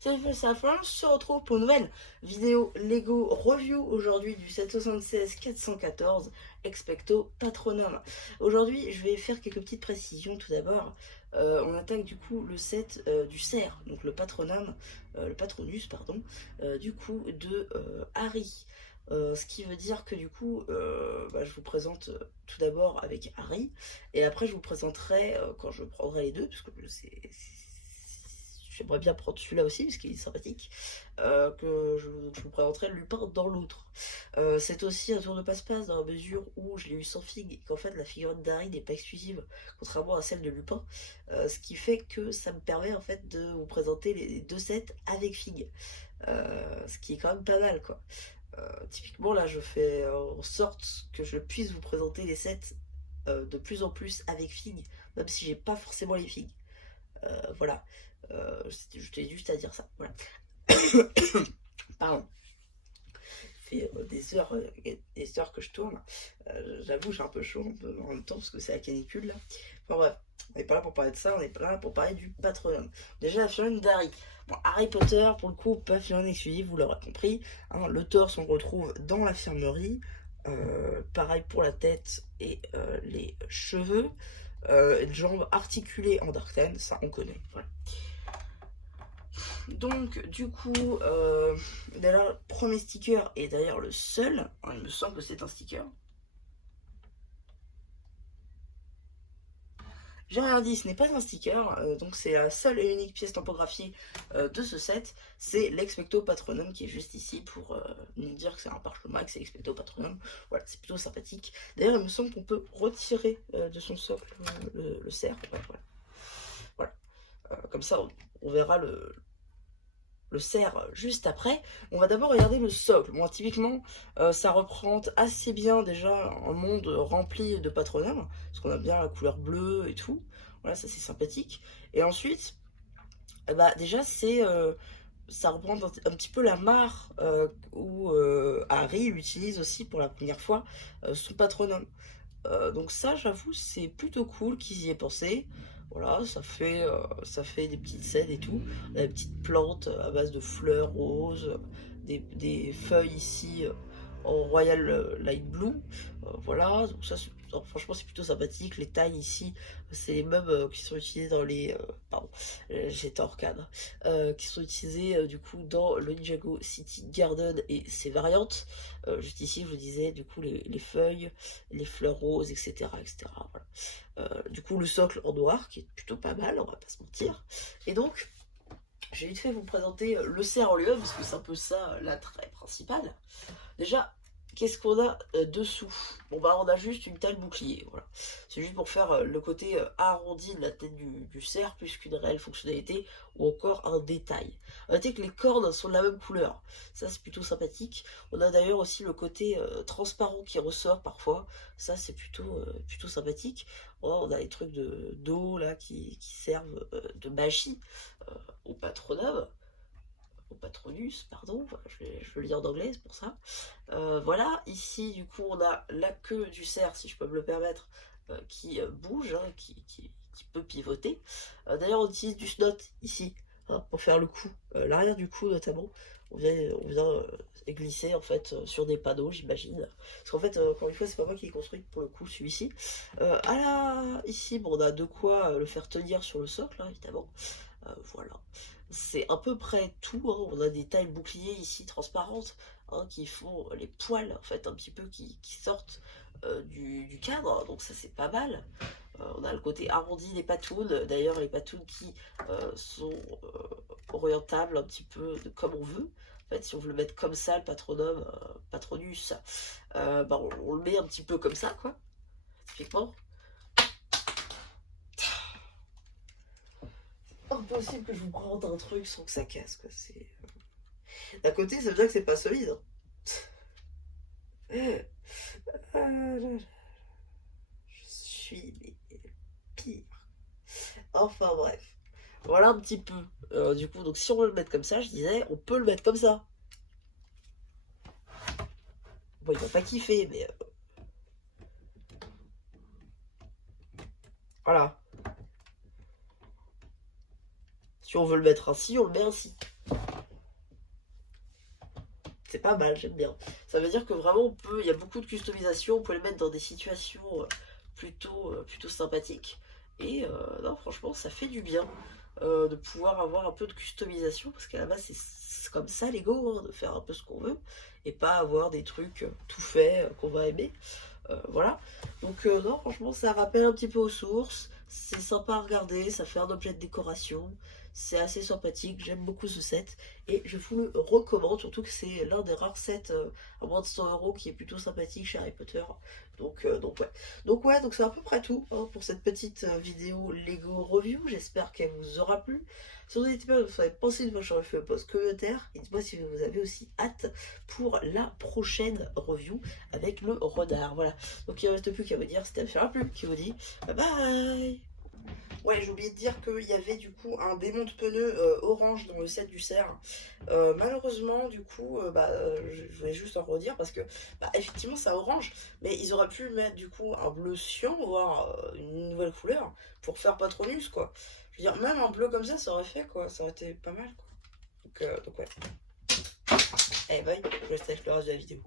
Salut, c'est Florence, on se retrouve pour une nouvelle vidéo Lego Review aujourd'hui du 776 414 Expecto Patronum. Aujourd'hui, je vais faire quelques petites précisions. Tout d'abord, on attaque du coup le set du cerf, donc le Patronum, le Patronus, pardon, du coup de Harry. Ce qui veut dire que du coup, je vous présente tout d'abord avec Harry, et après je vous présenterai quand je prendrai les deux, parce que j'aimerais bien prendre celui-là aussi, parce qu'il est sympathique, je vous présenterai Lupin dans l'autre. C'est aussi un tour de passe-passe dans la mesure où je l'ai eu sans figue, et qu'en fait la figurine d'Harry n'est pas exclusive, contrairement à celle de Lupin, ce qui fait que ça me permet en fait de vous présenter les deux sets avec figue. Ce qui est quand même pas mal, quoi. Typiquement là je fais en sorte que je puisse vous présenter les sets de plus en plus avec figues, même si j'ai pas forcément les figues. Voilà, je t'ai juste à dire ça. Voilà. Pardon. Ça fait des heures que je tourne. J'avoue, j'ai un peu chaud en même temps parce que c'est la canicule là. Enfin bref, on n'est pas là pour parler de ça, on est là pour parler du patronum. Déjà, la figurine d'Harry. Bon, Harry Potter, pour le coup, pas figurine exclusive, vous l'aurez compris. Hein, le torse, on le retrouve dans l'infirmerie. Pareil pour la tête et les cheveux. Jambes articulées en Darkten, ça on connaît. Voilà. Donc du coup, d'ailleurs, le premier sticker est d'ailleurs le seul, il me semble que c'est un sticker. J'ai rien dit, ce n'est pas un sticker, donc c'est la seule et unique pièce tampographiée de ce set, c'est l'Expecto Patronum qui est juste ici pour nous dire que c'est un parchemin, que c'est l'Expecto Patronum. Voilà, c'est plutôt sympathique. D'ailleurs, il me semble qu'on peut retirer de son socle le cerf. Ouais, voilà. Comme ça, on verra le cerf juste après. On va d'abord regarder le socle. Bon, typiquement, ça représente assez bien déjà un monde rempli de patronum, parce qu'on a bien la couleur bleue et tout. Voilà, ça c'est sympathique. Et ensuite, déjà ça représente un petit peu la mare où Harry utilise aussi pour la première fois son patronum. Donc ça, j'avoue, c'est plutôt cool qu'ils y aient pensé. Voilà, ça fait des petites scènes et tout. On a des petites plantes à base de fleurs roses, des feuilles ici en Royal Light Blue. Voilà, donc ça, franchement, c'est plutôt sympathique. Les tailles ici, c'est les mêmes qui sont utilisés dans les... pardon, j'étais hors cadre. Qui sont utilisés du coup dans le Ninjago City Garden et ses variantes. Juste ici, je vous disais, du coup, les feuilles, les fleurs roses, etc. etc. Voilà. Du coup, le socle en noir, qui est plutôt pas mal, on va pas se mentir. Et donc, j'ai vite fait vous présenter le cerf en lui-même, parce que c'est un peu ça l'attrait principal. Déjà, qu'est-ce qu'on a dessous? Bon on a juste une taille bouclier, voilà. C'est juste pour faire le côté arrondi de la tête du cerf, plus qu'une réelle fonctionnalité, ou encore un détail. Notez que les cornes sont de la même couleur, ça c'est plutôt sympathique. On a d'ailleurs aussi le côté transparent qui ressort parfois, ça c'est plutôt sympathique. On a les trucs d'eau là qui servent de magie au patronum. Au Patronus, pardon, je vais le lire en anglais, c'est pour ça. Voilà, ici du coup on a la queue du cerf, si je peux me le permettre, qui bouge, hein, qui peut pivoter. D'ailleurs on utilise du snot ici, hein, pour faire le cou, l'arrière du cou notamment. On vient glisser en fait sur des panneaux, j'imagine. Parce qu'en fait, encore une fois, c'est pas moi qui l'ai construit pour le coup, celui-ci. Ici, bon, on a de quoi le faire tenir sur le socle, hein, évidemment. Voilà. C'est à peu près tout, hein. On a des tailles boucliers ici transparentes, hein, qui font les poils en fait un petit peu qui sortent du cadre, donc ça c'est pas mal. On a le côté arrondi des patounes, d'ailleurs les patounes qui sont orientables un petit peu comme on veut. En fait, si on veut le mettre comme ça, le patronum, patronus, on le met un petit peu comme ça, quoi, typiquement. Impossible que je vous présente un truc sans que ça casse, quoi. D'un côté, ça veut dire que c'est pas solide, hein. Je suis pire. Enfin bref. Voilà un petit peu. Du coup, donc si on veut le mettre comme ça, je disais, on peut le mettre comme ça. Bon, il va pas kiffer, mais... voilà. Si on veut le mettre ainsi, on le met ainsi. pas mal, j'aime bien. Ça veut dire que vraiment il y a beaucoup de customisation, on peut les mettre dans des situations plutôt sympathiques. Et non, franchement, ça fait du bien de pouvoir avoir un peu de customisation, parce qu'à la base, c'est comme ça Lego, hein, de faire un peu ce qu'on veut, et pas avoir des trucs tout faits qu'on va aimer. Voilà. Donc non, franchement, ça rappelle un petit peu aux sources. C'est sympa à regarder, ça fait un objet de décoration. C'est assez sympathique, j'aime beaucoup ce set. Et je vous le recommande, surtout que c'est l'un des rares sets à moins de 100 € qui est plutôt sympathique chez Harry Potter. Donc ouais. Donc c'est à peu près tout hein, pour cette petite vidéo Lego Review. J'espère qu'elle vous aura plu. Surtout n'hésitez pas à vous faire penser de moi sur le post commentaire. Et dites-moi si vous avez aussi hâte pour la prochaine review avec le renard. Voilà. Donc il ne reste plus qu'à vous dire, c'était la plus qui vous dit bye bye. Ouais, j'ai oublié de dire qu'il y avait du coup un démon de pneus orange dans le set du cerf. Malheureusement, du coup, je voulais juste en redire parce que effectivement c'est orange, mais ils auraient pu mettre du coup un bleu cyan, voire une nouvelle couleur pour faire Patronus quoi. Je veux dire, même un bleu comme ça aurait fait quoi, ça aurait été pas mal quoi. Donc ouais. Eh bye, je vous laisse avec le reste de la vidéo.